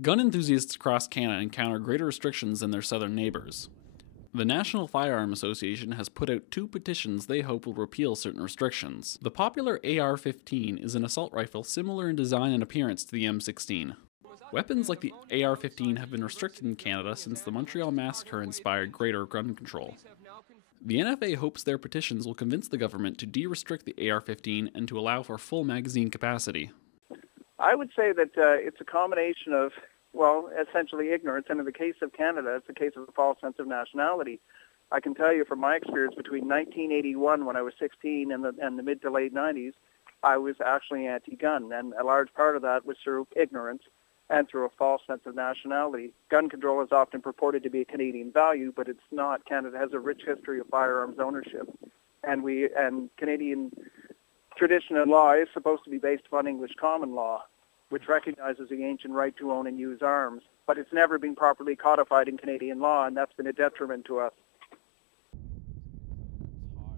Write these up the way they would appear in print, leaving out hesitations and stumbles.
Gun enthusiasts across Canada encounter greater restrictions than their southern neighbours. The National Firearm Association has put out 2 petitions they hope will repeal certain restrictions. The popular AR-15 is an assault rifle similar in design and appearance to the M16. Weapons like the AR-15 have been restricted in Canada since the Montreal Massacre inspired greater gun control. The NFA hopes their petitions will convince the government to de-restrict the AR-15 and to allow for full magazine capacity. I would say that it's a combination of, well, essentially ignorance, and in the case of Canada, it's a case of a false sense of nationality. I can tell you from my experience between 1981, when I was 16, and the mid to late 90s, I was actually anti-gun, and a large part of that was through ignorance and through a false sense of nationality. Gun control is often purported to be a Canadian value, but it's not. Canada has a rich history of firearms ownership, and Canadian tradition and law is supposed to be based upon English common law, which recognizes the ancient right to own and use arms, but it's never been properly codified in Canadian law, and that's been a detriment to us.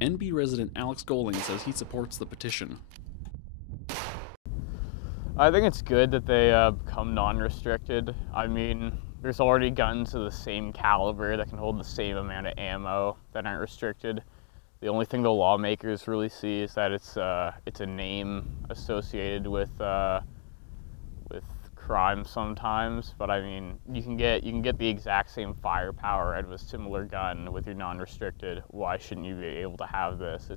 NB resident Alex Goling says he supports the petition. I think it's good that they become non-restricted. I mean, there's already guns of the same caliber that can hold the same amount of ammo that aren't restricted. The only thing the lawmakers really see is that it's a name associated with crime sometimes. But I mean, you can get the exact same firepower out of a similar gun with your non-restricted. Why shouldn't you be able to have this?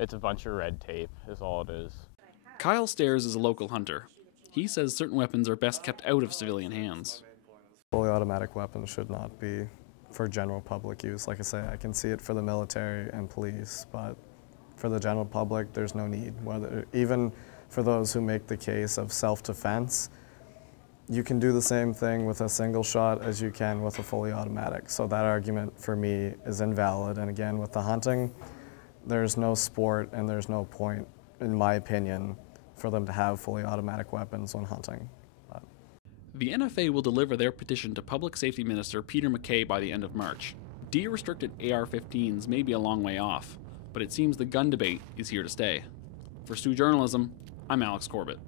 It's a bunch of red tape, is all it is. Kyle Stairs is a local hunter. He says certain weapons are best kept out of civilian hands. Fully automatic weapons should not be for general public use. Like I say, I can see it for the military and police, but for the general public, there's no need. Even for those who make the case of self-defense, you can do the same thing with a single shot as you can with a fully automatic. So that argument for me is invalid. And again, with the hunting, there's no sport and there's no point, in my opinion, for them to have fully automatic weapons when hunting. The NFA will deliver their petition to Public Safety Minister Peter MacKay by the end of March. De-restricted AR-15s may be a long way off, but it seems the gun debate is here to stay. For Sioux Journalism, I'm Alex Corbett.